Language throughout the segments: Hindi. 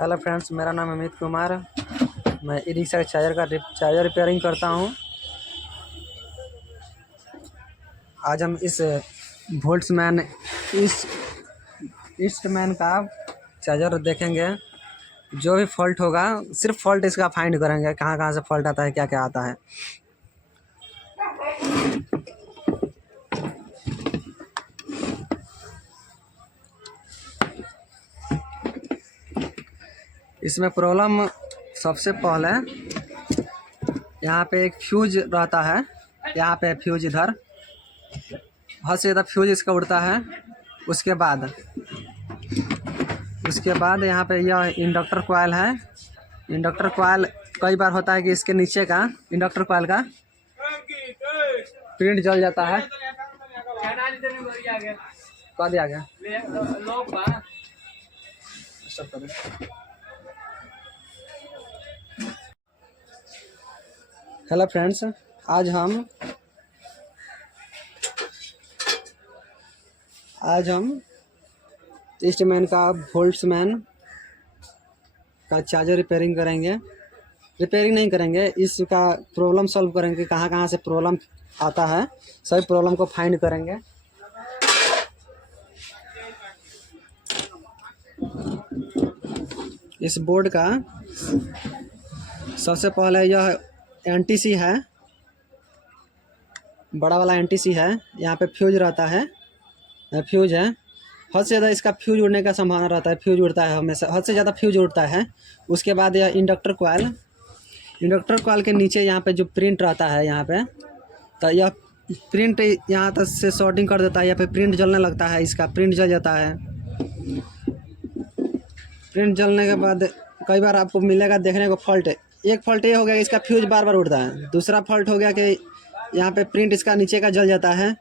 हेलो फ्रेंड्स, मेरा नाम अमित कुमार। मैं ई रिक्शा का चार्जर रिपेयरिंग करता हूं। आज हम इस वोल्ट्समैन इस ईस्टमैन का चार्जर देखेंगे। जो भी फॉल्ट होगा सिर्फ फॉल्ट इसका फाइंड करेंगे, कहाँ कहाँ से फॉल्ट आता है, क्या क्या आता है। इसमें प्रॉब्लम सबसे पहले यहाँ पे एक फ्यूज रहता है। यहाँ पे फ्यूज इधर हद से ज़्यादा फ्यूज इसका उड़ता है। उसके बाद यहाँ पे यह इंडक्टर कॉइल है। इंडक्टर कॉइल कई बार होता है कि इसके नीचे का इंडक्टर कॉइल का प्रिंट जल जाता है। कह दिया गया। हेलो फ्रेंड्स, आज हम ईस्टमैन का वोल्ट्समैन का चार्जर रिपेयरिंग करेंगे। रिपेयरिंग नहीं करेंगे, इसका प्रॉब्लम सॉल्व करेंगे, कहाँ कहाँ से प्रॉब्लम आता है सभी प्रॉब्लम को फाइंड करेंगे। इस बोर्ड का सबसे पहले यह एनटीसी है, बड़ा वाला एनटीसी है। यहाँ पे फ्यूज रहता है, फ्यूज है। हद से ज़्यादा इसका फ्यूज उड़ने का संभावना रहता है, फ्यूज उड़ता है हमेशा, हद से ज़्यादा फ्यूज उड़ता है। उसके बाद यह इंडक्टर कॉइल के नीचे यहाँ पे जो प्रिंट रहता है, यहाँ पे तो यह प्रिंट यहाँ तक से शॉर्टिंग कर देता है। यहाँ पे प्रिंट जलने लगता है, इसका प्रिंट जल जाता है। प्रिंट जलने के बाद कई बार आपको मिलेगा देखने को फॉल्ट। एक फॉल्ट ये हो गया कि इसका फ्यूज बार बार उड़ता है। दूसरा फॉल्ट हो गया कि यहाँ पे प्रिंट इसका नीचे का जल जाता है।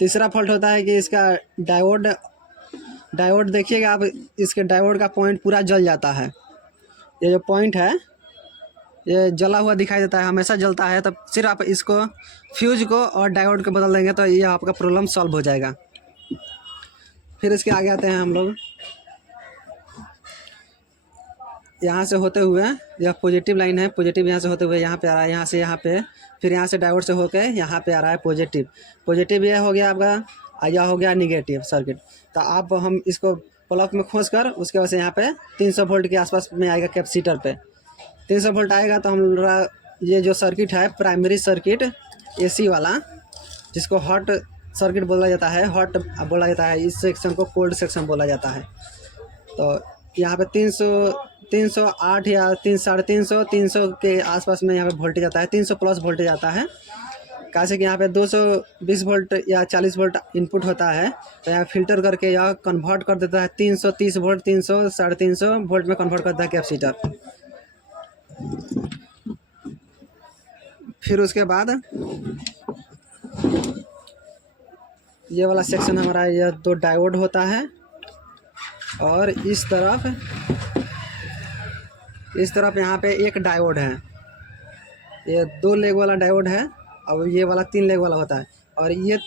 तीसरा फॉल्ट होता है कि इसका डायोड देखिएगा आप, इसके डायोड का पॉइंट पूरा जल जाता है। ये जो पॉइंट है ये जला हुआ दिखाई देता है, हमेशा जलता है। तब सिर्फ आप इसको फ्यूज को और डायोड को बदल देंगे तो ये आपका प्रॉब्लम सॉल्व हो जाएगा। फिर इसके आगे आते हैं हम लोग। यहाँ से होते हुए यह पॉजिटिव लाइन है, पॉजिटिव यहाँ से होते हुए यहाँ पे आ रहा है, यहाँ से यहाँ पे, फिर यहाँ से डायोड से होके यहाँ पे आ रहा है पॉजिटिव ये हो गया आपका, यह हो गया निगेटिव सर्किट। तो आप हम इसको प्लग में खोस कर उसके वजह से यहाँ पे 300 वोल्ट के आसपास में आएगा। कैपेसिटर पे 300 वोल्ट आएगा तो हम ये जो सर्किट है प्राइमरी सर्किट AC वाला, जिसको हॉट सर्किट बोला जाता है, हॉट बोला जाता है, इस सेक्शन को कोल्ड सेक्शन बोला जाता है। तो यहाँ पे 308 या 350 के आसपास में यहाँ पे वोल्टेज आता है। 300 प्लस वोल्टेज आता है, कैसे कि यहाँ पे 220 वोल्ट या 40 वोल्ट इनपुट होता है। तो यहाँ फिल्टर करके यह कन्वर्ट कर देता है 330 वोल्ट, 300 350 वोल्ट में कन्वर्ट करता है कैपेसिटर। फिर उसके बाद ये वाला सेक्शन हमारा, यह 2 डायोड होता है और इस तरफ यहाँ पे एक डायोड है। ये 2 लेग वाला डायोड है और ये वाला 3 लेग वाला होता है। और ये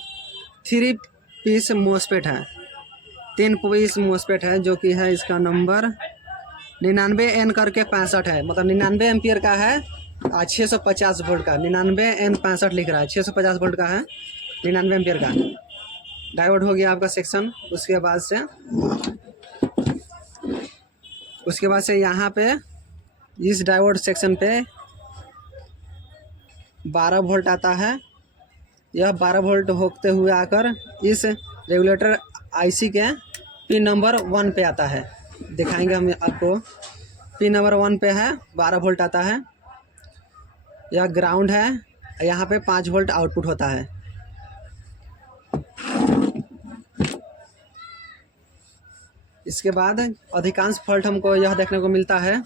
3 पीस मोसपेट है, 3 पीस मोसपेट है, जो कि है इसका नंबर 99N करके 65 है। मतलब 99 एम्पियर का है, 650 वोल्ट का 99N65 लिख रहा है। 650 वोल्ट का है, 99 एम्पियर का डायोड हो गया आपका सेक्शन। उसके बाद से यहाँ पे इस डायोड सेक्शन पे 12 वोल्ट आता है। यह 12 वोल्ट होते हुए आकर इस रेगुलेटर IC के पिन नंबर 1 पे आता है। दिखाएंगे हम आपको। पिन नंबर 1 पे है, 12 वोल्ट आता है। यह ग्राउंड है, यहाँ पे 5 वोल्ट आउटपुट होता है। इसके बाद अधिकांश फॉल्ट हमको यह देखने को मिलता है।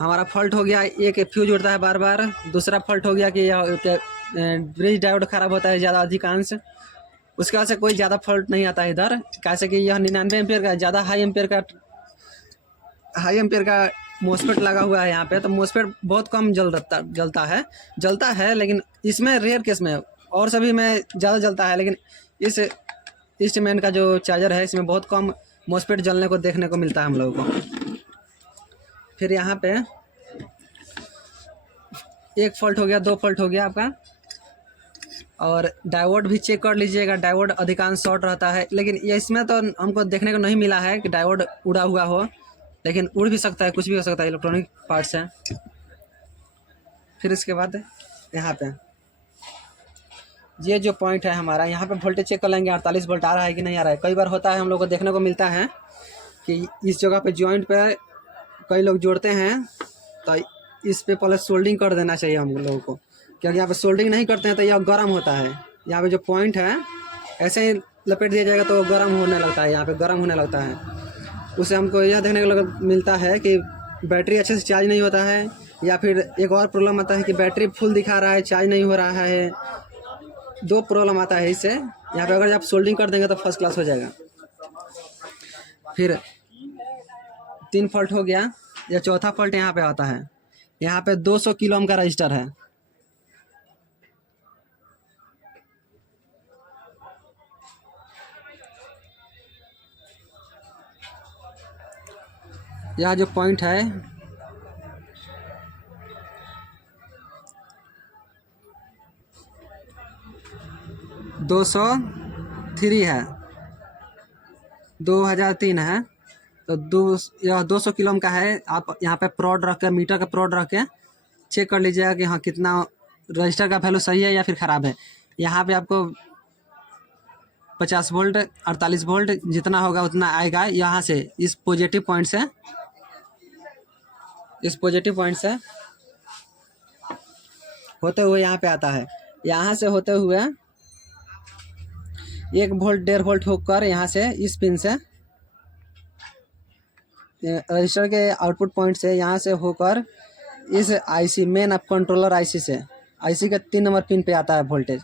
हमारा फॉल्ट हो गया, एक फ्यूज उड़ता है बार बार। दूसरा फॉल्ट हो गया कि यह ब्रिज डायोड खराब होता है ज़्यादा अधिकांश। उसके बाद से कोई ज़्यादा फॉल्ट नहीं आता है इधर, कैसे कि यह 99 एम्पियर का, ज़्यादा हाई एम्पियर का मोसपेट लगा हुआ है यहाँ पे। तो मोसपेट बहुत कम जलता है, लेकिन इसमें रेयर केस में, और सभी में ज़्यादा जलता है। लेकिन इस ईस्टमैन का जो चार्जर है इसमें बहुत कम मोसपेट जलने को देखने को मिलता है हम लोगों को। फिर यहाँ पे एक फॉल्ट हो गया, 2 फॉल्ट हो गया आपका। और डायोड भी चेक कर लीजिएगा, डायोड अधिकांश शॉर्ट रहता है, लेकिन ये इसमें तो हमको देखने को नहीं मिला है कि डायोड उड़ा हुआ हो, लेकिन उड़ भी सकता है, कुछ भी हो सकता है, इलेक्ट्रॉनिक पार्ट्स हैं। फिर इसके बाद यहाँ पे ये जो पॉइंट है हमारा, यहाँ पे वोल्टेज चेक कर लेंगे 48 वोल्ट आ रहा है कि नहीं आ रहा है। कई बार होता है हम लोग को देखने को मिलता है कि इस जगह पे जॉइंट पे कई लोग जोड़ते हैं, तो इस पे पहले सोल्डिंग कर देना चाहिए हम लोगों को, क्योंकि यहाँ पे सोल्डिंग नहीं करते हैं तो यह गर्म होता है। यहाँ पे जो पॉइंट है ऐसे ही लपेट दिया जाएगा तो गर्म होने लगता है, यहाँ पे गर्म होने लगता है। उससे हमको यह देखने को मिलता है कि बैटरी अच्छे से चार्ज नहीं होता है, या फिर एक और प्रॉब्लम आता है कि बैटरी फुल दिखा रहा है, चार्ज नहीं हो रहा है। 2 प्रॉब्लम आता है इससे। यहाँ पे अगर आप सोल्डिंग कर देंगे तो फर्स्ट क्लास हो जाएगा। फिर 3 फॉल्ट हो गया, या चौथा फॉल्ट यहाँ पे आता है। यहाँ पे 200 किलो ओम का रजिस्टर है। यह जो पॉइंट है 203 है, 2003 है, तो यह 200 किलो ओम का है। आप यहाँ पे प्रोड रख के, मीटर का प्रोड रख के चेक कर लीजिएगा कि हाँ कितना रजिस्टर का वैल्यू सही है या फिर ख़राब है। यहाँ पे आपको 50 वोल्ट 48 वोल्ट जितना होगा उतना आएगा। यहाँ से इस पॉजिटिव पॉइंट से होते हुए यहाँ पे आता है। यहाँ से होते हुए 1 वोल्ट 1.5 वोल्ट होकर यहाँ से इस पिन से रजिस्टर के आउटपुट पॉइंट से यहाँ से होकर इस IC main up controller IC से, आईसी के 3 नंबर पिन पे आता है वोल्टेज।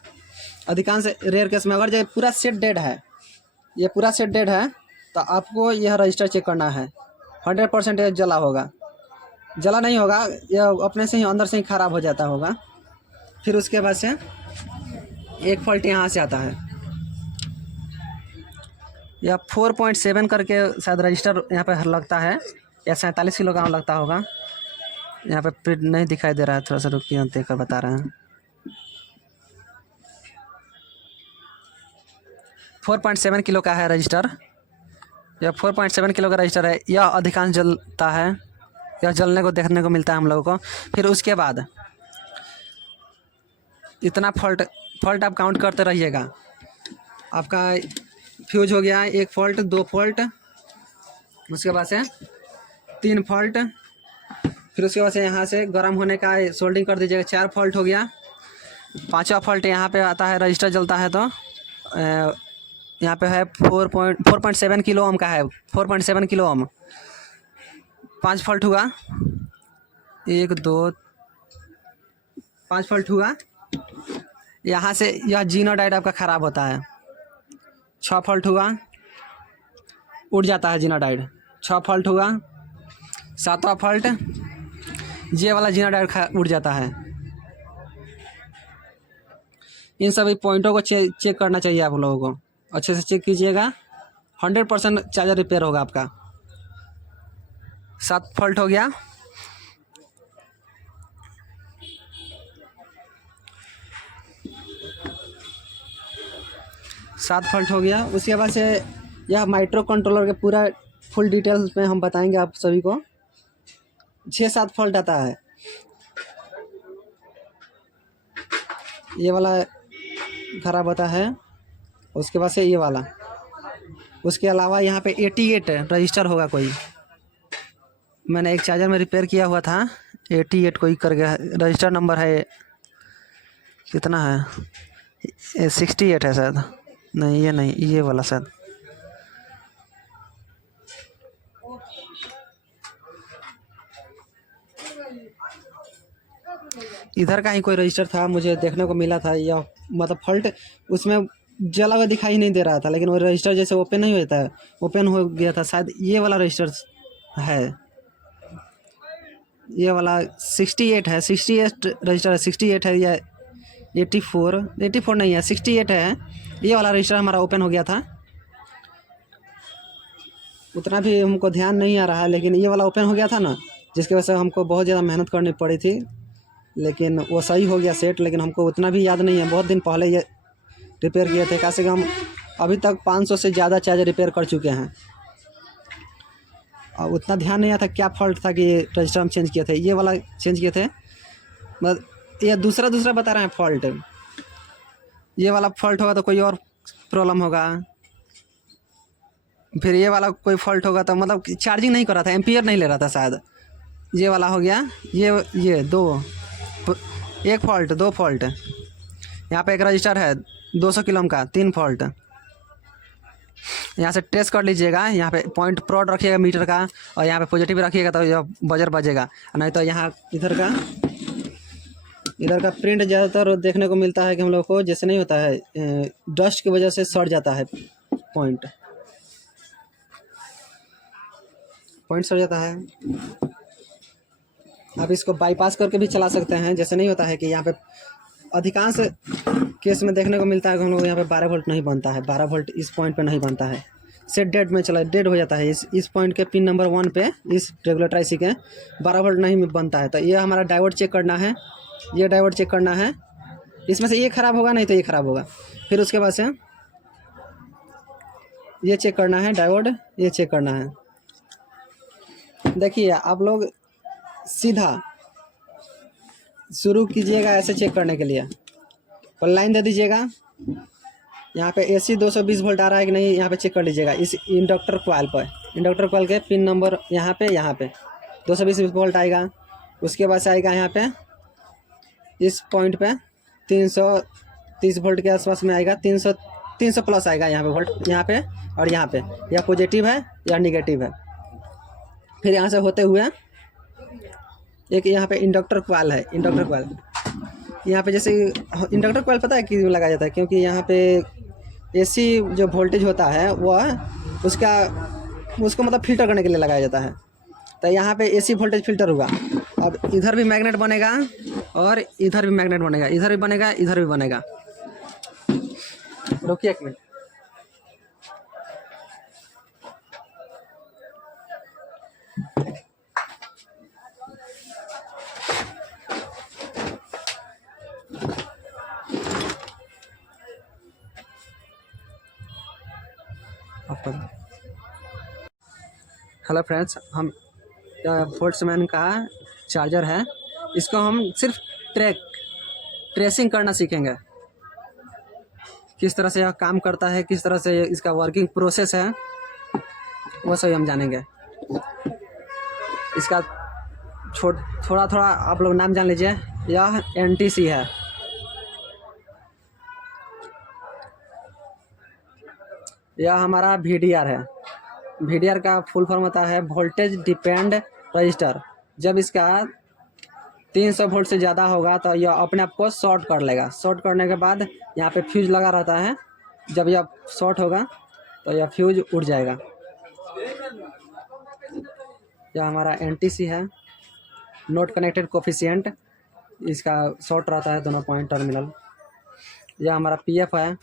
अधिकांश रेयर केस में अगर ये पूरा सेट डेड है, ये पूरा सेट डेड है, तो आपको यह रजिस्टर चेक करना है। 100% ये जला होगा, जला नहीं होगा, यह अपने से ही अंदर से ही ख़राब हो जाता होगा। फिर उसके बाद से एक फॉल्ट यहाँ से आता है, यह 4.7 करके शायद रजिस्टर यहाँ पे लगता है, या 47 किलो का लगता होगा। यहाँ पे प्रिंट नहीं दिखाई दे रहा है, थोड़ा सा रुकिए देखकर बता रहे हैं। 4.7 किलो का है रजिस्टर, यह 4.7 किलो का रजिस्टर है। यह अधिकांश जलता है, यह जलने को देखने को मिलता है हम लोगों को। फिर उसके बाद इतना फॉल्ट आप काउंट करते रहिएगा। आपका फ्यूज हो गया 1 फॉल्ट, 2 फॉल्ट, उसके बाद से 3 फॉल्ट, फिर उसके बाद से यहाँ से गर्म होने का सोल्डिंग कर दीजिएगा। 4 फॉल्ट हो गया। 5वां फॉल्ट यहाँ पे आता है, रजिस्टर जलता है तो यहाँ पे है 4.7 किलो ओम का है, 4.7 किलो ओम। 5 फॉल्ट हुआ, 1 2 5 फॉल्ट हुआ। यहाँ से यह जीनो डायोड आपका ख़राब होता है। 6 फॉल्ट हुआ, उड़ जाता है जीनो डायोड। 6 फॉल्ट हुआ। 7वां फॉल्ट, ये वाला जीनो डायोड उड़ जाता है। इन सभी पॉइंटों को चेक करना चाहिए आप लोगों को, अच्छे से चेक कीजिएगा। 100% चार्जर रिपेयर होगा आपका। 7 फॉल्ट हो गया। उसके बाद से यह माइक्रो कंट्रोलर के पूरा फुल डिटेल्स में हम बताएंगे आप सभी को। 6-7 फॉल्ट आता है, ये वाला खराब होता है। उसके बाद से ये वाला, उसके अलावा यहाँ पे 88 रजिस्टर होगा कोई। मैंने एक चार्जर में रिपेयर किया हुआ था, 88 कोई कर गया। रजिस्टर नंबर है कितना है, 68 है शायद। नहीं ये नहीं, ये वाला शायद। इधर का ही कोई रजिस्टर था, मुझे देखने को मिला था। यह मतलब फॉल्ट उसमें जला हुआ दिखाई नहीं दे रहा था, लेकिन वो रजिस्टर जैसे ओपन नहीं होता है, ओपन हो गया था। शायद ये वाला रजिस्टर है, ये वाला 68 है, 68 रजिस्टर है। 68 है या 84 नहीं है, 68 है। ये वाला रजिस्टर हमारा ओपन हो गया था। उतना भी हमको ध्यान नहीं आ रहा है, लेकिन ये वाला ओपन हो गया था ना, जिसकी वजह से हमको बहुत ज़्यादा मेहनत करनी पड़ी थी, लेकिन वो सही हो गया सेट। लेकिन हमको उतना भी याद नहीं है, बहुत दिन पहले ये रिपेयर किए थे। कैसे कि हम अभी तक 500 से ज़्यादा चार्जर रिपेयर कर चुके हैं और उतना ध्यान नहीं आता क्या फॉल्ट था कि ये रजिस्टर हम चेंज किए थे। ये वाला चेंज किए थे, मतलब ये दूसरा बता रहे हैं फॉल्ट। ये वाला फॉल्ट होगा तो कोई और प्रॉब्लम होगा, फिर ये वाला कोई फॉल्ट होगा तो मतलब चार्जिंग नहीं कर रहा था, एम्पियर नहीं ले रहा था शायद। ये वाला हो गया, ये एक फॉल्ट, 2 फॉल्ट। यहाँ पे एक रजिस्टर है 200 किलो का, 3 फॉल्ट। यहाँ से ट्रेस कर लीजिएगा, यहाँ पे पॉइंट प्रोड रखिएगा मीटर का, और यहाँ पे पॉजिटिव रखिएगा तो यह बजर बजेगा। नहीं तो यहाँ इधर का प्रिंट ज़्यादातर देखने को मिलता है कि हम लोग को जैसे नहीं होता है, डस्ट की वजह से सड़ जाता है पॉइंट सड़ जाता है। आप इसको बाईपास करके भी चला सकते हैं। जैसे नहीं होता है कि यहाँ पे अधिकांश केस में देखने को मिलता है कि हम लोग यहाँ पे 12 वोल्ट नहीं बनता है, 12 वोल्ट इस पॉइंट पे नहीं बनता है, सेट डेड हो जाता है। इस पॉइंट के पिन नंबर 1 पे, इस रेगुलेटर IC के 12 वोल्ट नहीं बनता है। तो ये हमारा डायोड चेक करना है, ये डायोड चेक करना है। इसमें से ये ख़राब होगा, नहीं तो ये ख़राब होगा। फिर उसके बाद से ये चेक करना है डायोड, ये चेक करना है। देखिए आप लोग सीधा शुरू कीजिएगा ऐसे चेक करने के लिए, तो लाइन दे दीजिएगा। यहाँ पे AC 220 वोल्ट आ रहा है कि नहीं, यहाँ पे चेक कर लीजिएगा। इस इंडक्टर कॉइल पर, इंडक्टर कॉइल के पिन नंबर यहाँ पे 220 वोल्ट आएगा। उसके बाद से आएगा यहाँ पे इस पॉइंट पे 330 वोल्ट के आसपास में आएगा, 300 प्लस आएगा यहाँ पे वोल्ट, यहाँ पे और यहाँ पे, या पॉजिटिव है या निगेटिव है। फिर यहाँ से होते हुए एक यहाँ पे इंडक्टर कॉइल है, इंडक्टर कॉइल यहाँ पे। जैसे इंडक्टर कॉइल पता है क्यों लगाया जाता है, क्योंकि यहाँ पे AC जो वोल्टेज होता है वह उसको मतलब फिल्टर करने के लिए लगाया जाता है। तो यहाँ पे AC वोल्टेज फिल्टर हुआ। अब इधर भी मैग्नेट बनेगा और इधर भी मैग्नेट बनेगा, इधर भी बनेगा, इधर भी बनेगा। रुकिए एक मिनट। हेलो फ्रेंड्स, हम वोल्ट्समैन का चार्जर है, इसको हम सिर्फ ट्रेसिंग करना सीखेंगे। किस तरह से यह काम करता है, किस तरह से इसका वर्किंग प्रोसेस है, वो सभी हम जानेंगे। इसका थोड़ा आप लोग नाम जान लीजिए। यह NTC है, यह हमारा VDR है। VDR का फुल फॉर्म होता है वोल्टेज डिपेंड रजिस्टर। जब इसका 300 वोल्ट से ज़्यादा होगा तो यह अपने आप को शॉर्ट कर लेगा। शॉर्ट करने के बाद यहाँ पे फ्यूज लगा रहता है, जब यह शॉर्ट होगा तो यह फ्यूज उड़ जाएगा। यह हमारा NTC है, नॉट कनेक्टेड कोफिशिएंट। इसका शॉर्ट रहता है दोनों पॉइंट टर्मिनल। यह हमारा PF है।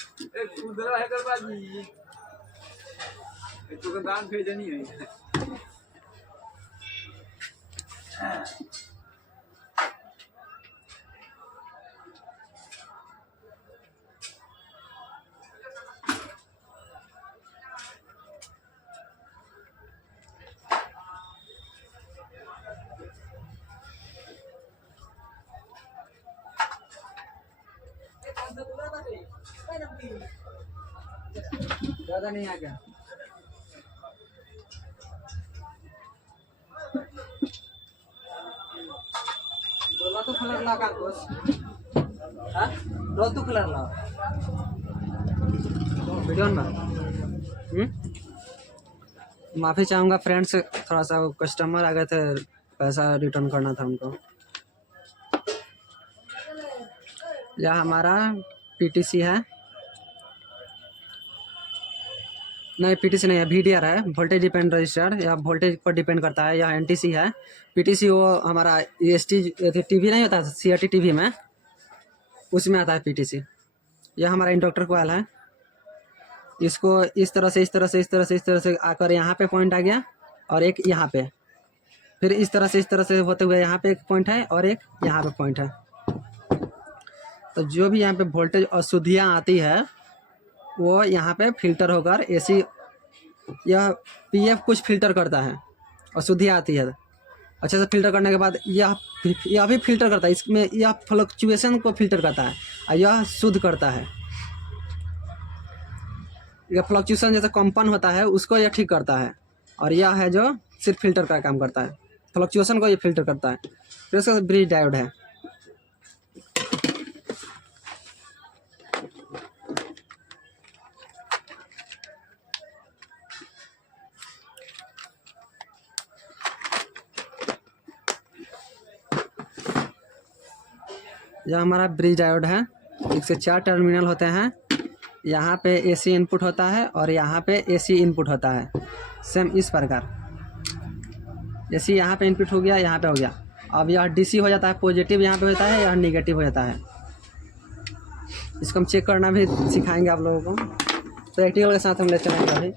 ज़्यादा नहीं आ गया। तो कलर ला कागज, हाँ तो कलर ला वीडियो में। माफ़ी चाहूँगा फ्रेंड्स, थोड़ा सा कस्टमर आ गए थे, पैसा रिटर्न करना था उनको। यह हमारा PTC है, नहीं PTC नहीं है, VDR है, वोल्टेज डिपेंड रजिस्टर। या वोल्टेज पर डिपेंड करता है। यह NTC है। PTC वो हमारा EST TV नहीं होता, CRT TV में, उसमें आता है PTC। यह हमारा इंडक्टर कॉइल है। इसको इस तरह से आकर यहाँ पे पॉइंट आ गया और एक यहाँ पे, फिर इस तरह से होते हुए यहाँ पे एक पॉइंट है और एक यहाँ पे पॉइंट है। तो जो भी यहाँ पे वोल्टेज अशुद्धियाँ आती है वो यहाँ पे फिल्टर होकर एसी यह पीएफ कुछ फिल्टर करता है, अशुद्धियाँ आती है अच्छे से फिल्टर करने के बाद यह भी फिल्टर करता है, इसमें यह फ्लक्चुएशन को फिल्टर करता है और यह शुद्ध करता है। यह फ्लक्चुएशन जैसे कंपन होता है उसको यह ठीक करता है, और यह है जो सिर्फ फिल्टर का काम करता है, फ्लक्चुएशन को ये फिल्टर करता है। फिर उसका ब्रिज डायोड है। यह हमारा ब्रिज डायोड है। इसके 4 टर्मिनल होते हैं। यहाँ पे एसी इनपुट होता है और यहाँ पे एसी इनपुट होता है। सेम इस प्रकार एसी यहाँ पे इनपुट हो गया, यहाँ पे हो गया। अब यह डीसी हो जाता है, पॉजिटिव यहाँ पे होता है, यह नेगेटिव हो जाता है। इसको हम चेक करना भी सिखाएंगे आप लोगों को। प्रैक्टिकल के साथ हम ले चलेंगे अभी।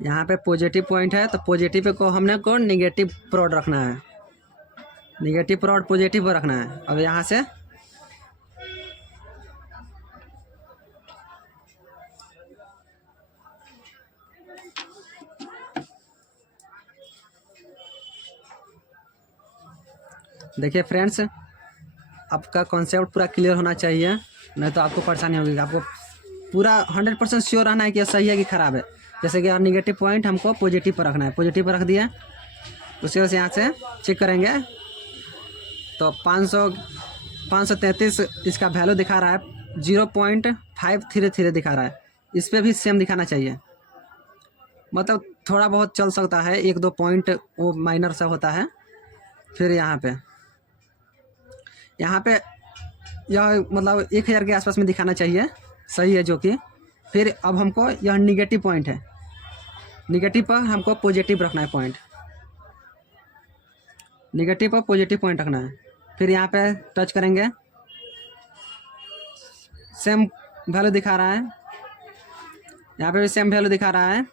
यहाँ पे पॉजिटिव पॉइंट है तो पॉजिटिव को हमने को नेगेटिव प्रोड रखना है, नेगेटिव प्रोड पॉजिटिव पर रखना है। अब यहाँ से देखिए फ्रेंड्स, आपका कॉन्सेप्ट पूरा क्लियर होना चाहिए, नहीं तो आपको परेशानी होगी। आपको पूरा 100% श्योर रहना है कि सही है कि ख़राब है। जैसे कि नेगेटिव पॉइंट हमको पॉजिटिव पर रखना है, पॉजिटिव पर रख दिया। उसके बाद यहाँ से चेक करेंगे तो 533 इसका वैल्यू दिखा रहा है, 0.533 दिखा रहा है। इस पर भी सेम दिखाना चाहिए, मतलब थोड़ा बहुत चल सकता है, 1-2 पॉइंट वो माइनर सा होता है। फिर यहाँ पे यह मतलब 1000 के आसपास में दिखाना चाहिए, सही है जो कि। फिर अब हमको यह निगेटिव पॉइंट है, निगेटिव पर हमको पॉजिटिव रखना है पॉइंट, निगेटिव पर पॉजिटिव पॉइंट रखना है। फिर यहाँ पे टच करेंगे, सेम वैल्यू दिखा रहा है, यहाँ पे भी सेम वैल्यू दिखा रहा है,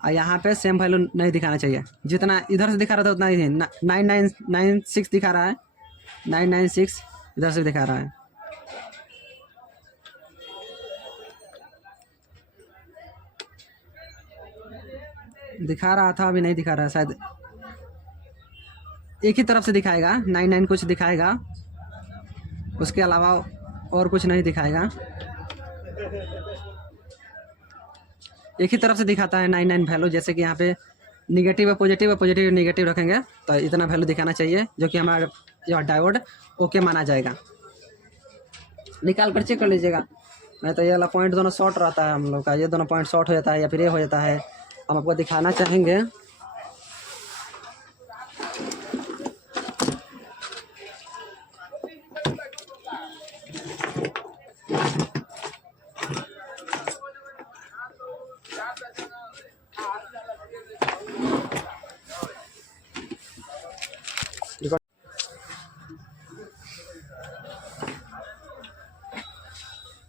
और यहाँ पे सेम वैल्यू नहीं दिखाना चाहिए। जितना इधर से दिखा रहा था उतना ही 9996 दिखा रहा है, 996 इधर से दिखा रहा है। दिखा रहा था, अभी नहीं दिखा रहा है, शायद एक ही तरफ से दिखाएगा, 99 कुछ दिखाएगा, उसके अलावा और कुछ नहीं दिखाएगा। एक ही तरफ से दिखाता है 99 वैल्यू। जैसे कि यहाँ पे निगेटिव है पॉजिटिव है, पॉजिटिव निगेटिव रखेंगे तो इतना वैल्यू दिखाना चाहिए, जो कि हमारा यह डायोड ओके माना जाएगा। निकाल कर चेक कर लीजिएगा, नहीं तो ये वाला पॉइंट दोनों शॉर्ट रहता है हम लोग का, ये दोनों पॉइंट शॉर्ट हो जाता है या फिर ये हो जाता है। हम आपको दिखाना चाहेंगे।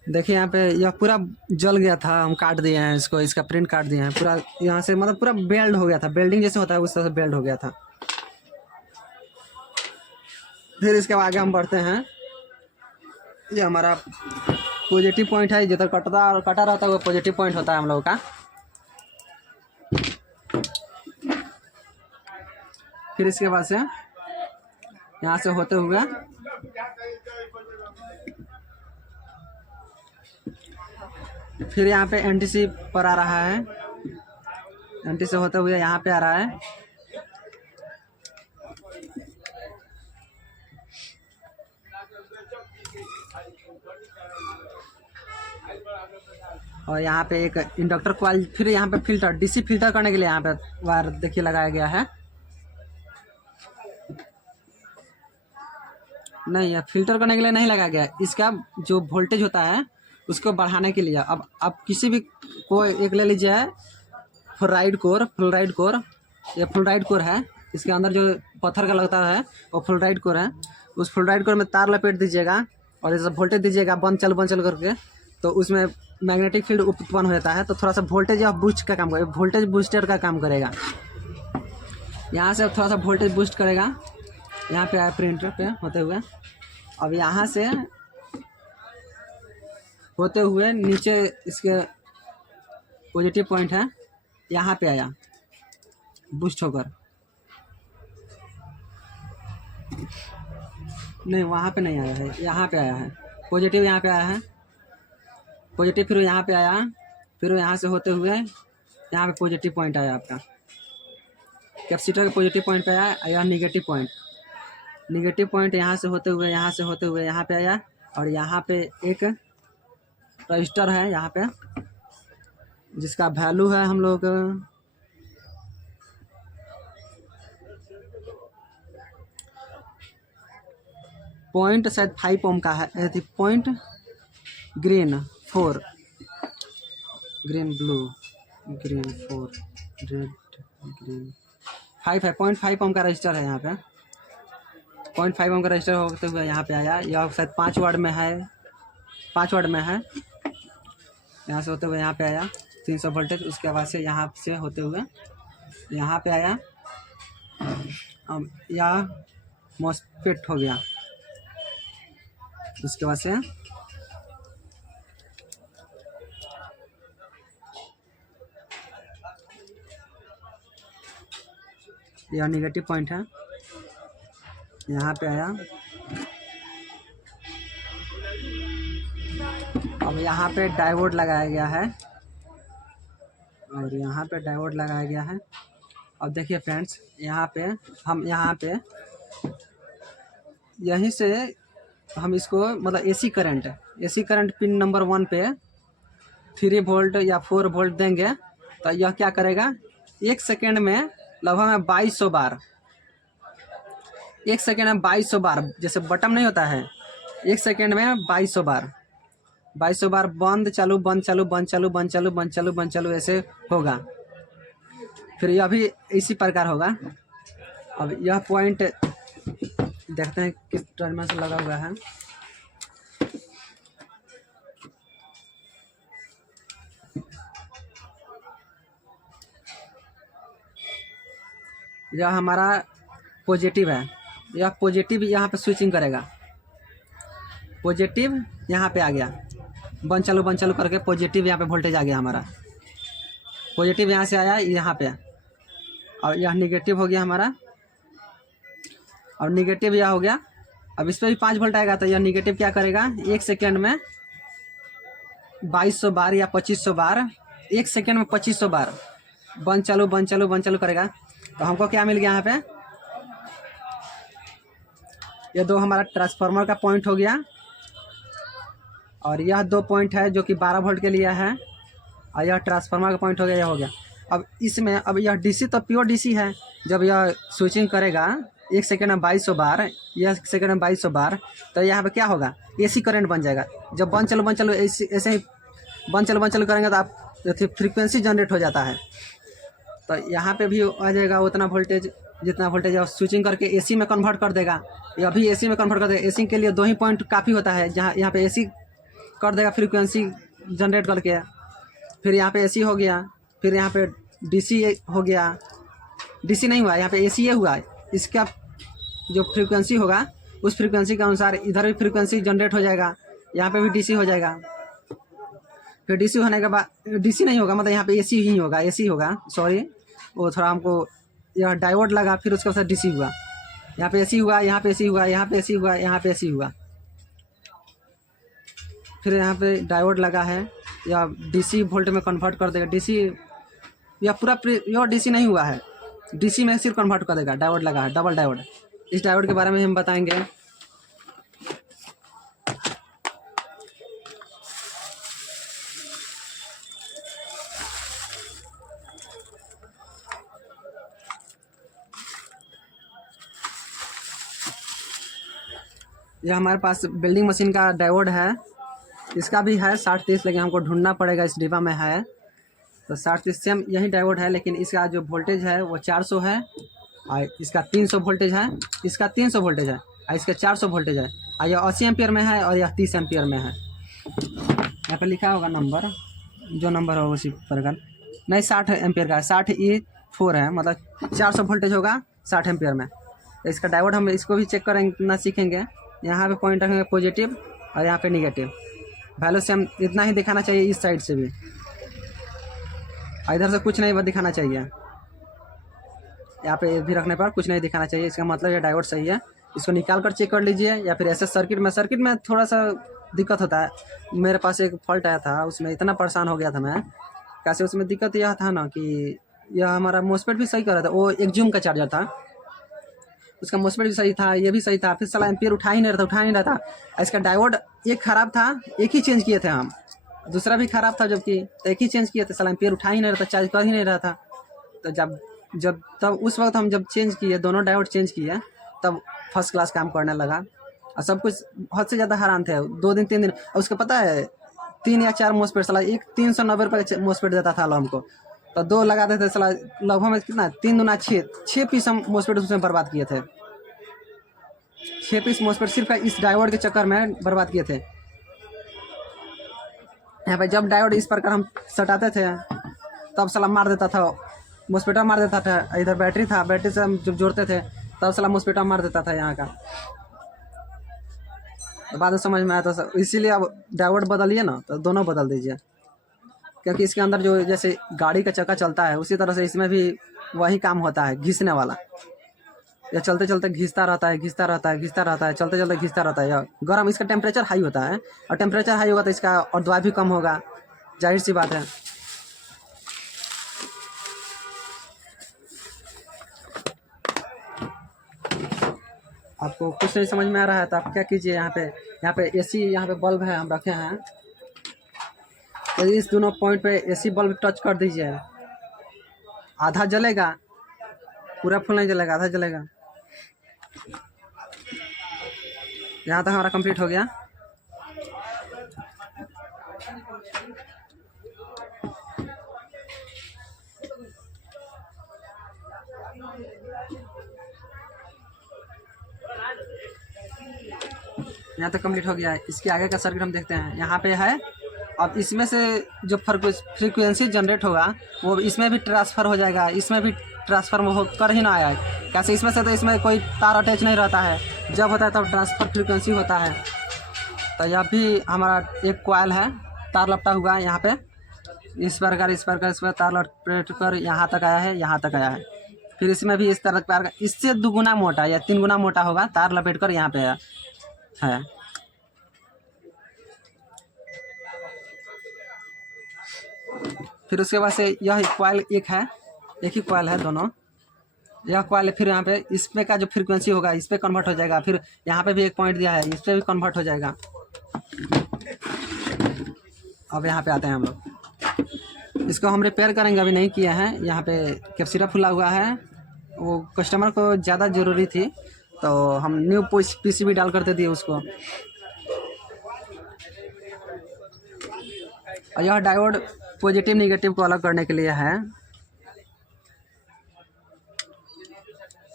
देखिए यहाँ पे यह पूरा जल गया था, हम काट दिए हैं इसको, इसका प्रिंट काट दिए हैं पूरा। यहाँ से मतलब पूरा बेल्ड हो गया था, बेल्डिंग जैसे होता है उस तरह से बेल्ड हो गया था। फिर इसके आगे हम बढ़ते हैं। ये हमारा पॉजिटिव पॉइंट है, जिधर कटा रहता है वो पॉजिटिव पॉइंट होता है हम लोगों का। फिर इसके बाद से यहाँ से होते हुए फिर यहाँ पे एनटीसी पर आ रहा है, एनटी से होते हुए यहाँ पे आ रहा है। और यहाँ पे एक इंडक्टर कॉइल, फिर यहाँ पे फिल्टर, डीसी फिल्टर करने के लिए यहाँ पे वायर देखिए लगाया गया है। नहीं, यह फिल्टर करने के लिए नहीं लगाया गया, इसका जो वोल्टेज होता है उसको बढ़ाने के लिए। अब आप किसी भी को एक ले लीजिए, फ्लोराइड कोर, ये फ्लोराइड कोर है, इसके अंदर जो पत्थर का लगता है वो फ्लोराइड कोर है। उस फ्लोराइड कोर में तार लपेट दीजिएगा और जैसे वोल्टेज दीजिएगा बंद चल करके, तो उसमें मैग्नेटिक फील्ड उत्पन्न होता है। तो थोड़ा सा वोल्टेज या बूस्ट का काम करेगा, वोल्टेज बूस्टर का काम करेगा। यहाँ से थोड़ा सा वोल्टेज बूस्ट करेगा, यहाँ पे आया प्रिंटर पे होते हुए। अब यहाँ से होते हुए नीचे इसके पॉजिटिव पॉइंट है, यहाँ पे आया बूस्ट होकर। नहीं, वहाँ पे नहीं आया है, यहाँ पे आया है पॉजिटिव, यहाँ पे आया है पॉजिटिव, फिर यहाँ पे आया, फिर यहाँ से होते हुए यहाँ पे पॉजिटिव पॉइंट आया आपका। कैपेसिटर के पॉजिटिव पॉइंट पे आया, यहाँ निगेटिव पॉइंट यहाँ से होते हुए यहाँ पे आया। और यहाँ पे एक रजिस्टर है यहाँ पे, जिसका वैल्यू है हम लोग पॉइंट शायद 5 ओम का है, point green 4 green blue green 4 red green 5 है, 0.5 ओम का रजिस्टर है यहाँ पे। 0.5 ओम का रजिस्टर होते हुए यहाँ पे आया। यह शायद 5 वाट में है, 5 वाट में है। यहाँ से होते हुए यहाँ पे आया 300 वोल्टेज। उसके बाद से यहाँ से होते हुए यहाँ पे आया, यह मॉस्फेट हो गया। उसके बाद से यह निगेटिव पॉइंट है, यहाँ पे आया। अब यहाँ पे डायोड लगाया गया है, और यहाँ पे डायोड लगाया गया है। अब देखिए फ्रेंड्स, यहाँ पे यहीं से हम इसको मतलब एसी करंट पिन नंबर 1 पे 3 वोल्ट या 4 वोल्ट देंगे, तो यह क्या करेगा, 1 सेकेंड में लगभग 2200 बार, 1 सेकेंड में 2200 बार, जैसे बटन नहीं होता है, 1 सेकेंड में 2200 बार बंद चालू बंद चालू बंद चालू बंद चालू बंद चालू बंद चालू ऐसे होगा। फिर यह भी इसी प्रकार होगा। अब यह पॉइंट देखते हैं किस टर्मिनल से लगा हुआ है। यह हमारा पॉजिटिव है, यह पॉजिटिव यहाँ पे स्विचिंग करेगा, पॉजिटिव यहाँ पे आ गया, बंद चालू करके पॉजिटिव यहाँ पे वोल्टेज आ गया हमारा। पॉजिटिव यहाँ से आया यहाँ पे, और यह निगेटिव हो गया हमारा, और निगेटिव यह हो गया। अब इस पर भी 5 वोल्ट आएगा, तो यह निगेटिव क्या करेगा, 1 सेकेंड में 2200 बार या 2500 बार, 1 सेकेंड में 2500 बार बंद चालू करेगा। तो हमको क्या मिल गया यहाँ पे, यह 2 हमारा ट्रांसफार्मर का पॉइंट हो गया, और यह 2 पॉइंट है जो कि 12 वोल्ट के लिए है, और यह ट्रांसफार्मर का पॉइंट हो गया, यह हो गया। अब इसमें अब यह डीसी तो प्योर डीसी है, जब यह स्विचिंग करेगा 1 सेकेंड में 2200 बार, यह सेकेंड में 2200 बार, तो यहाँ पे क्या होगा, एसी करंट बन जाएगा। जब बंद चालू ऐसे ही बंद चालू करेंगे तो आप फ्रीक्वेंसी जनरेट हो जाता है। तो यहाँ पे भी आ जाएगा उतना वोल्टेज, जितना वोल्टेज आप स्विचिंग करके एसी में कन्वर्ट कर देगा। या भी एसी में कन्वर्ट कर देगा। एसी के लिए 2 ही पॉइंट काफ़ी होता है, जहाँ यहाँ पे एसी कर देगा फ्रीक्वेंसी जनरेट करके, फिर यहाँ पे एसी हो गया, फिर यहाँ पे डीसी हो गया, डीसी नहीं हुआ, यहाँ पे एसी हुआ। इसका जो फ्रीक्वेंसी होगा उस फ्रीक्वेंसी के अनुसार इधर भी फ्रीक्वेंसी जनरेट हो जाएगा, यहाँ पे भी डीसी हो जाएगा। फिर डीसी होने के बाद डीसी नहीं होगा, मतलब यहाँ पे एसी ही होगा, एसी होगा, सॉरी वो थोड़ा हमको, यह डायोड लगा, फिर उसके बाद डीसी हुआ, यहाँ पे एसी हुआ, यहाँ पे एसी हुआ, यहाँ पे एसी हुआ, यहाँ पे एसी हुआ, फिर यहाँ पे डायोड लगा है, या डीसी वोल्ट में कन्वर्ट कर देगा। डीसी या पूरा यह डीसी नहीं हुआ है, डीसी में सिर्फ कन्वर्ट कर देगा। डायोड लगा है, डबल डायोड। इस डायोड के बारे में हम बताएंगे। यह हमारे पास बिल्डिंग मशीन का डायोड है, इसका भी है 60-30, लेकिन हमको ढूंढना पड़ेगा, इस डिब्बा में है। तो 60-30 सेम यही डायोड है, लेकिन इसका जो वोल्टेज है वो 400 है, और इसका 300 वोल्टेज है, इसका 300 वोल्टेज है और इसका 400 वोल्टेज है और यह 80 एम्पियर में है और यह 30 एम्पियर में है। यहाँ पर लिखा होगा नंबर, जो नंबर होगा उसी प्रकार। नहीं 60 एम्पियर का है, 60E4 है, मतलब 400 वोल्टेज होगा 60 एम्पियर में। तो इसका डायोड हम इसको भी चेक करेंगे ना, सीखेंगे। यहाँ पे पॉइंट रखेंगे पॉजिटिव और यहाँ पे निगेटिव। वैल्यू से हम इतना ही दिखाना चाहिए इस साइड से भी, इधर से कुछ नहीं दिखाना चाहिए। यहाँ पे भी रखने पर कुछ नहीं दिखाना चाहिए, इसका मतलब ये डायोड सही है। इसको निकाल कर चेक कर लीजिए या फिर ऐसे सर्किट में थोड़ा सा दिक्कत होता है। मेरे पास एक फॉल्ट आया था, उसमें इतना परेशान हो गया था मैं। कैसे उसमें दिक्कत यह था ना कि यह हमारा मोस्फेट भी सही कर रहा था, वो एक जूम का चार्जर था, उसका मोस्फेट भी सही था, ये भी सही था, फिर साला एम्पियर उठा ही नहीं रहा था। इसका डायोड एक ख़राब था, एक ही चेंज किए थे हम, दूसरा भी ख़राब था जबकि, तो एक ही चेंज किए थे, साला एम्पियर उठा ही नहीं रहा था, चार्ज कर ही नहीं रहा था। तो तब उस वक्त हम जब चेंज किए, दोनों डायोड चेंज किए, तब फर्स्ट क्लास काम करने लगा। और सब कुछ हद से ज़्यादा हैरान थे 2 दिन 3 दिन। और उसका पता है 3 या 4 मोस्फेट, साला एक 390 रुपये का मोस्फेट देता था हमको, तो 2 लगा देते थे। साला लगभग में कितना 3 दूना 6 पीस हम मोस्फेट उसमें बर्बाद किए थे। 6 पीस मोस्फेट सिर्फ इस डायोड के चक्कर में बर्बाद किए थे। यहाँ पे जब डायोड इस प्रकार हम सटाते थे तब साला मार देता था, मोस्फेटा मार देता था। इधर बैटरी था, बैटरी से हम जब जोड़ते थे तब साला मोस्फेटा मार देता था यहाँ का। तो बाद में समझ में आया था, इसीलिए अब डायोड बदलिए ना तो दोनों बदल दीजिए, क्योंकि इसके अंदर जो जैसे गाड़ी का चक्का चलता है उसी तरह से इसमें भी वही काम होता है, घिसने वाला। या चलते चलते घिसता रहता है, चलते चलते घिसता रहता है। या गर्म, इसका टेम्परेचर हाई होता है, और टेम्परेचर हाई होगा तो इसका और दबाव भी कम होगा, जाहिर सी बात है। आपको कुछ नहीं समझ में आ रहा है तो आप क्या कीजिए, यहाँ पे एसी, यहाँ पे बल्ब है हम रखे हैं, तो इस दोनों पॉइंट पे एसी बल्ब टच कर दीजिए। आधा जलेगा, पूरा फुल नहीं जलेगा, आधा जलेगा। यहाँ तक हमारा कंप्लीट हो गया। यहाँ तक कंप्लीट हो गया है। इसके आगे का सर्किट हम देखते हैं, यहाँ पे है। अब इसमें से जो फ्रीक्वेंसी जनरेट होगा वो इसमें भी ट्रांसफ़र हो जाएगा, इसमें भी ट्रांसफर हो कर ही ना आया। कैसे इसमें से तो इसमें कोई तार अटैच नहीं रहता है, जब होता है तब ट्रांसफ़र फ्रीक्वेंसी होता है। तो यह भी हमारा एक कॉइल है, तार लपटा हुआ है यहाँ पे, इस पर तार लपेट कर यहाँ तक आया है, यहाँ तक आया है। फिर इसमें भी इस तरह का, इससे 2 गुना मोटा या 3 गुना मोटा होगा, तार लपेट कर यहाँ पे है। फिर उसके बाद से यह कॉइल एक ही कॉइल है दोनों। यह कॉइल फिर यहाँ पे इस पे का जो फ्रीक्वेंसी होगा इस पे कन्वर्ट हो जाएगा। फिर यहाँ पे भी एक पॉइंट दिया है, इस पे भी कन्वर्ट हो जाएगा। अब यहाँ पे आते हैं हम लोग, इसको हम रिपेयर करेंगे, अभी नहीं किया है। यहाँ पे कैपेसिटर फुला हुआ है, वो कस्टमर को ज़्यादा ज़रूरी थी तो हम न्यू पीसीबी डाल कर दे दिए उसको। और यह डायोड पॉजिटिव निगेटिव को अलग करने के लिए है।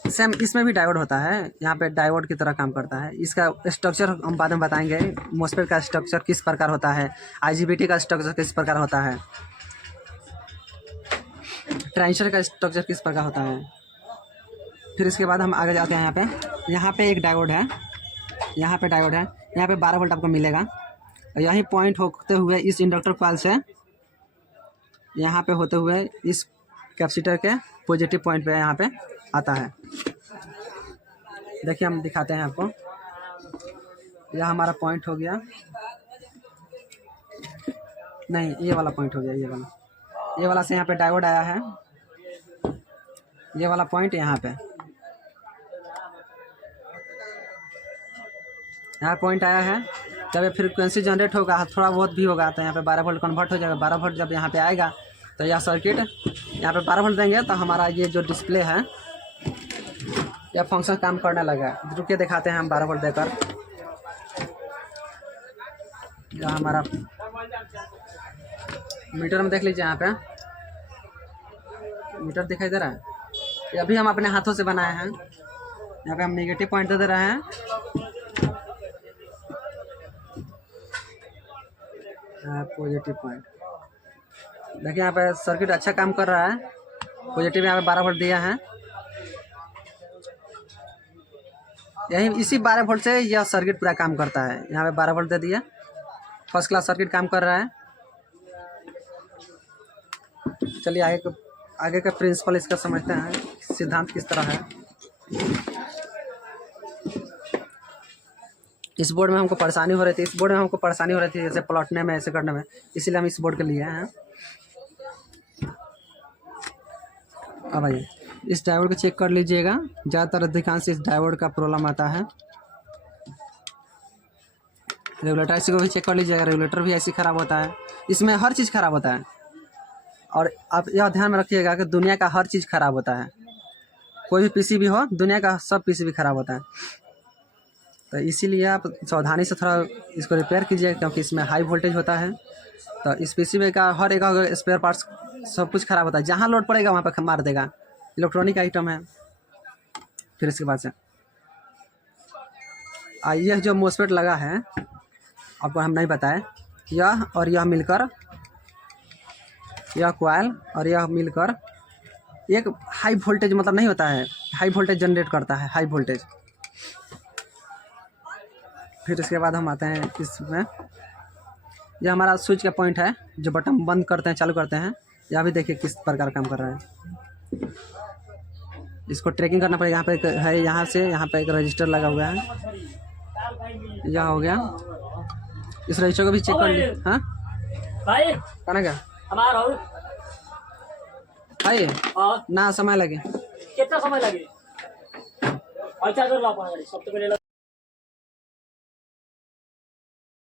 सेम इसमें भी डायोड होता है, यहाँ पे डायोड की तरह काम करता है। इसका स्ट्रक्चर हम बाद में बताएंगे, मोस्फेट का स्ट्रक्चर किस प्रकार होता है, आईजीबीटी का स्ट्रक्चर किस प्रकार होता है, ट्रांजिस्टर का स्ट्रक्चर किस प्रकार होता है। फिर इसके बाद हम आगे जाते हैं। यहाँ पे एक डायोड है, यहाँ पे डायोड है, यहाँ पे 12 वोल्ट आपको मिलेगा। और यही पॉइंट होते हुए इस इंडक्टर कॉइल से यहाँ पे होते हुए इस कैपेसिटर के पॉजिटिव पॉइंट पे यहाँ पे आता है। देखिए हम दिखाते हैं आपको, यह हमारा पॉइंट हो गया, नहीं ये वाला पॉइंट हो गया, ये वाला से यहाँ पे डायोड आया है, ये वाला पॉइंट यहाँ पे, यहाँ पॉइंट आया है। जब ये फ्रीक्वेंसी जनरेट होगा थोड़ा बहुत भी होगा तो यहाँ पे 12 वोल्ट कन्वर्ट हो जाएगा। 12 वोल्ट जब यहाँ पे आएगा तो यह सर्किट यहाँ पे 12 वोल्ट देंगे तो हमारा ये जो डिस्प्ले है यह फंक्शन काम करने लगा। रुकिए दिखाते हैं हम 12 वोल्ट देकर। यह हमारा मीटर में देख लीजिए, यहाँ पे मीटर दिखाई दे रहा है। ये अभी हम अपने हाथों से बनाए हैं। यहाँ पे हम नेगेटिव पॉइंट दे रहे हैं, पॉजिटिव पॉइंट। देखिए यहाँ पे सर्किट अच्छा काम कर रहा है। पॉजिटिव यहाँ पे 12 वोल्ट दिया है। यही इसी 12 वोल्ट से यह सर्किट पूरा काम करता है। यहाँ पे 12 वोल्ट दे दिया, फर्स्ट क्लास सर्किट काम कर रहा है। चलिए आगे का प्रिंसिपल इसका समझते हैं, सिद्धांत किस तरह है। इस बोर्ड में हमको परेशानी हो रही थी, जैसे पलटने में, ऐसे करने में, इसीलिए हम इस बोर्ड के लिए हैं। अब आइए इस डायोड को चेक कर लीजिएगा। ज़्यादातर अधिकांश इस डायोड का प्रॉब्लम आता है। रेगुलेटर ऐसे को भी चेक कर लीजिएगा, रेगुलेटर भी ऐसे ख़राब होता है। इसमें हर चीज़ ख़राब होता है। और आप यह ध्यान में रखिएगा कि दुनिया का हर चीज़ ख़राब होता है। कोई भी पीसीबी हो, दुनिया का सब पीसीबी ख़राब होता है। तो इसीलिए आप सावधानी से थोड़ा इसको रिपेयर कीजिए, क्योंकि इसमें हाई वोल्टेज होता है। तो इस पीसीबी का हर एक स्पेयर पार्ट्स सब कुछ ख़राब होता है। जहाँ लोड पड़ेगा वहाँ पर मार देगा। इलेक्ट्रॉनिक आइटम है। फिर इसके बाद से यह जो मोसफेट लगा है, आपको हम नहीं बताए, यह और यह मिलकर, यह कॉइल और यह मिलकर एक हाई वोल्टेज मतलब नहीं होता है, हाई वोल्टेज जनरेट करता है, हाई वोल्टेज। फिर इसके बाद हम आते हैं इसमें, यह हमारा स्विच का पॉइंट है, जो बटन बंद करते हैं चालू करते हैं। यह भी देखिए किस प्रकार काम कर रहा है। इसको ट्रैकिंग करना पड़ेगा। यहाँ पे एक है, यहाँ से यहाँ पे एक रजिस्टर लगा हुआ है। यह हो गया। इस रजिस्टर को भी चेक कर लीजिए। हाँ भाई कहना क्या हमारा भाई ना समय लगे, कितना समय लगे? अच्छा कर लो, सब तो पहले